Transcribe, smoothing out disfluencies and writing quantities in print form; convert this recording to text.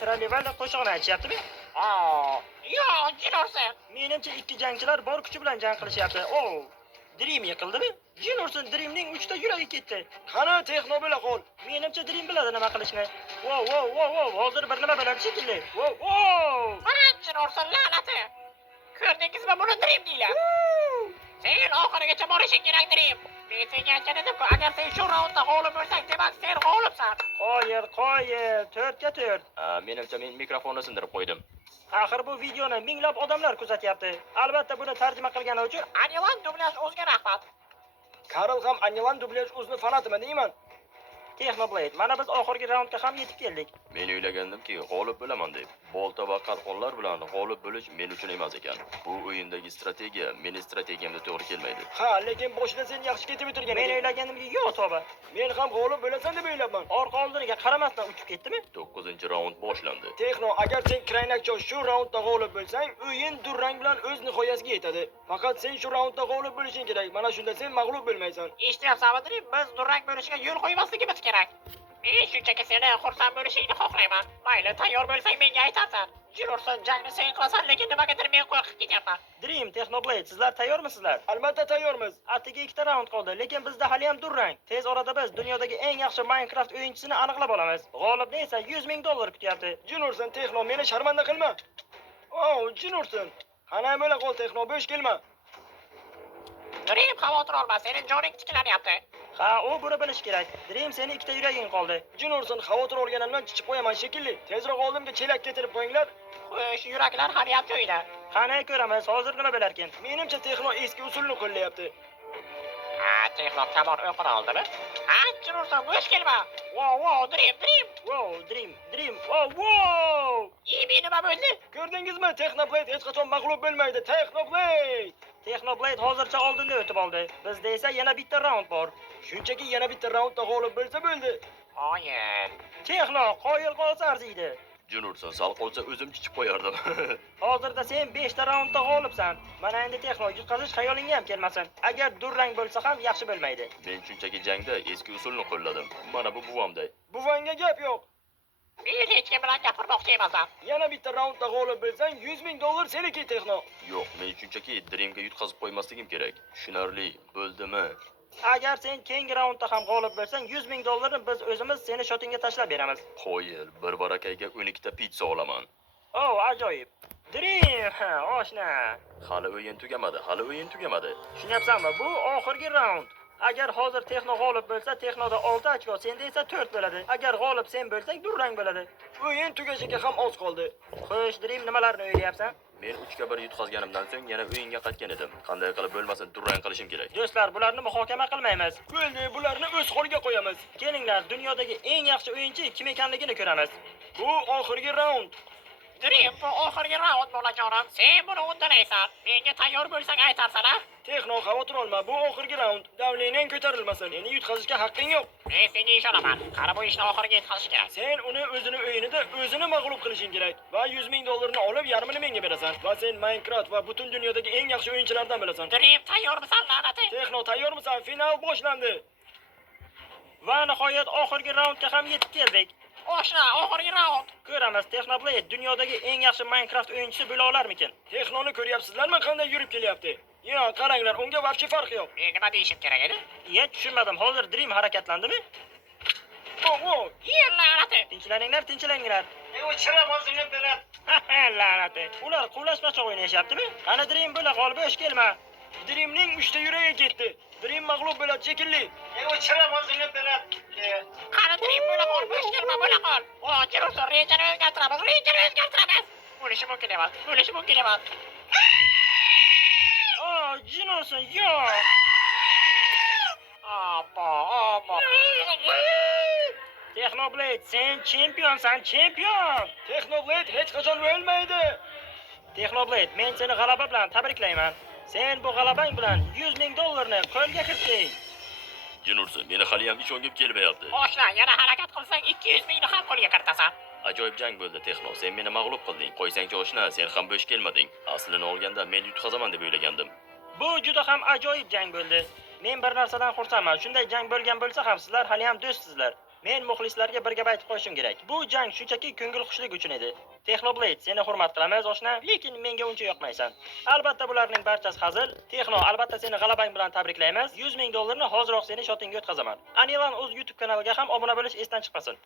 Trallevali qo'shig'ini aytishyaptimi? Yo'q, jino'rsin. Menimcha ikki jangchilar bor kuchi bilan jang qilishyapti. Dream yiqildimi? Jin ursin, Dreamning 3 ta yuragi ketdi. Qani Texno bila qol. Menimcha Dream biladi nima qilishni. Hozir bir nima bo'ladi shekilli. Mana jino'rsin la'nati. Ko'rdingizmi, buni Dream deylar. Sen oxirigacha borishing kerak, Dream. Men senga aytgan edim-ku, agar sen shu raundda g'olib bo'lsang, demak sen g'olibsan. Qoyil, 4 ga 4. Menimcha men mikrofonni sindirib qo'ydim. Axir bu videoni minglab odamlar kuzatyapti. Albatta buni tarjima qilgani uchun Anilan dublyaj o'ziga rahmat. Karl ham Anilan dublyaj o'zini fanatimi deyman. Technoblade, mana biz oxirgi raundga ham yetib keldik. Men o'ylagandimki, g'olib bo'laman deb. Bolta va qalqonlar bilan g'olib bo'lish men uchun emas ekan. Bu o'yindagi strategiya mening strategiyamga to'g'ri kelmaydi. Ha, lekin boshida sen yaxshi ketib o'tirgan Men eding. o'ylagandimki, yo'q tavba. Men ham g'olib bo'lasan deb o'ylabman. Orqa oldiniga qaramasdan uchib ketdimi? 9-raund boshlandi. Texno, agar sen Kraynakcho shu raundda g'olib bo'lsang, o'yin durang bilan o'z nihoyasiga yetadi. Faqat sen shu raundda g'olib bo'lishing kerak. Mana shunda sen mag'lub bo'lmaysan. Eshityapsanmi, Dream? Biz durang bo'lishiga yo'l qo'ymasligimiz kerak. Men shunchaki seni xursand bo'lishingni xohlayman. Mayli, tayyor bo'lsang menga aytasan. Jino'rsin, jangni sen qilasan, lekin nimagadir men qo'rqib ketyapman. Dream, Technoblade, sizlar tayyormisizlar? Albatta tayyormiz. Atigi 2 ta raund qoldi, lekin bizda hali ham durang. Tez orada biz dunyodagi eng yaxshi Minecraft o'yinchisini aniqlab olamiz. G'olibni esa $100,000 kutyapti. Jinursin, Texno, meni sharmanda qilma. Jinursin. Qana bo'la qol Texno, bo'sh kelma. Dream, xavotir olma, sening joning tiklanyapti. Ha, u buni bilish kerak. Dream, seni 2 ta yuraging qoldi. Jinursin, xavotir olganimdan chiqib qo'yaman shekilli. Tezroq oldimga chelak keltirib qo'yinglar. Xo'sh, yuraklar hali ham joyida. Qani ko'ramiz, hozir nima bo'larkin? Menimcha Texno eski usulni qo'llayapti. Texno kamon o'qira oldimi? Jino'rsin, bo'sh kelma. Dream. Dream. Nima bo'ldi? Ko'rdingizmi? Technoblade hech qachon mag'lub bo'lmaydi. Technoblade! Technoblade hozircha oldinda o'tib oldi. Bizda esa yana bitta raund bor. Shunchaki yana bitta raundda g'olib bo'lsa bo'ldi. Qoyil. Techno, qoyil qolsa arziydi. Jinursin, sal qolsa o'zim chiqib qo'yardim. Hozirda sen 5 ta raundda g'olibsan. Mana endi Techno yutqazish xayolingga ham kelmasin. Agar durang bo'lsa ham yaxshi bo'lmaydi. Men shunchaki jangda eski usulni qo'lladim. Mana bu buvamday. Buvanga gap yo'q. Men hech kim bilan gapirmoqchi emasman. Yana bitta raundda g'olib bo'lsang, $100,000 seniki Techno. Yo'q, men shunchaki Dreamga yutqazib qo'ymasligim kerak. Tushunarli bo'ldimi? Agar sen keyingi raundda ham g'olib bo'lsang, $100,000 ni biz o'zimiz seni shotingga tashlab beramiz. Qo'yil, bir barakayga 12 ta pizza olaman. Ajoyib. Dream, oshna. Hali o'yin tugamadi. Tushunyapsanmi? Bu oxirgi raund. Agar hozir Techno g'olib bo'lsa, Technoda 6 ochko, senda esa 4 bo'ladi. Agar g'olib sen bo'lsang, durang bo'ladi. O'yin tugashiga ham oz qoldi. Xo'sh, Dream, nimalarni o'ylayapsan? Men 3 ga 1 yutqazganimdan so'ng yana o'yinga qaytgan edim. Qanday qilib bo'lmasin durang qilishim kerak. Do'stlar, bularni muhokama qilmaymiz. Bo'ldi, bularni o'z holiga qo'yamiz. Kelinglar, dunyodagi eng yaxshi o'yinchi kim ekanligini ko'ramiz. Bu oxirgi raund. Dream, bu oxirgi raund bo'lajonim. Sen buni uddalaysan. Menga tayyor bo'lsang aytarsan-a? Texno, xavotir olma, bu oxirgi raund. Davleniyang ko'tarilmasin. Meni yutqazishga haqqing yo'q. Men senga ishonaman. Qara bu ishni oxiriga yetkazish kerak. Sen uni o'zini o'yinida o'zini mag'lub qilishing kerak va $100,000 ni olib yarmini menga berasan. Va sen Minecraft va butun dunyodagi eng yaxshi o'yinchilardan bilasan. Dream, tayyormisan la'nati? Texno, tayyormisan? Final boshlandi. Va nihoyat oxirgi raundga ham yetib keldik. Oshna, oxirgi raund. Ko'ramiz, Technoblade dunyodagi eng yaxshi Minecraft o'yinchisi bo'la olarmikin? Texnoni ko'ryapsizlarmi qanday yurib kelyapti? Yo'q, qaranglar, unga vaqti farqi yo'q. Men nima deyishim kerak edi? Tushunmadim. Hozir Dream harakatlandimi? La'nati. Tinchlaninglar. La'nati. Ular quvlashmachoq o'ynashyaptimi? Qani Dream bo'la g'olib bo'sh kelma. Dreamning 3 ta yuragi ketdi. Dream mag'lub bo'ladi shekilli. Qani Dream bo'la qol, bo'sh kelma, bo'la qol. Jino'rsin, rejani o'zgartiramiz. Bo'lishi mumkin emas. Jinursin, yo'q. Ammo. Technoblade, sen chempionsan, champion. Technoblade hech qachon o'lmaydi. Technoblade, men seni g'alaba bilan tabriklayman. Sen bu g'alabang bilan $100,000 ni qo'lga kiritding. Jinursin, meni hali ham ishongib kelmayapti. Oshna, yana harakat qilsang 200,000 ni ham qo'lga kiritasan. Ajoyib jang bo'ldi, Texno. Sen meni mag'lub qilding. Qo'ysang-chi oshna, sen ham bo'sh kelmading. Aslini olganda men yutqazaman deb o'ylagandim. Bu juda ham ajoyib jang bo'ldi. Men bir narsadan xursandman. Shunday jang bo'lgan bo'lsa ham sizlar hali ham do'stsizlar. Men muxlislarga bir gap aytib qo'yishim kerak. Bu jang shunchaki ko'ngilxushlik uchun edi. Technoblade, seni hurmat qilamiz, oshna, lekin menga uncha yoqmaysan. Albatta bularning barchasi hazil. Techno, albatta seni g'alabang bilan tabriklaymiz. $100,000 hoziroq seni shotingga o'tkazaman. Anilan o'z YouTube kanaliga ham obuna bo'lish esdan chiqmasin.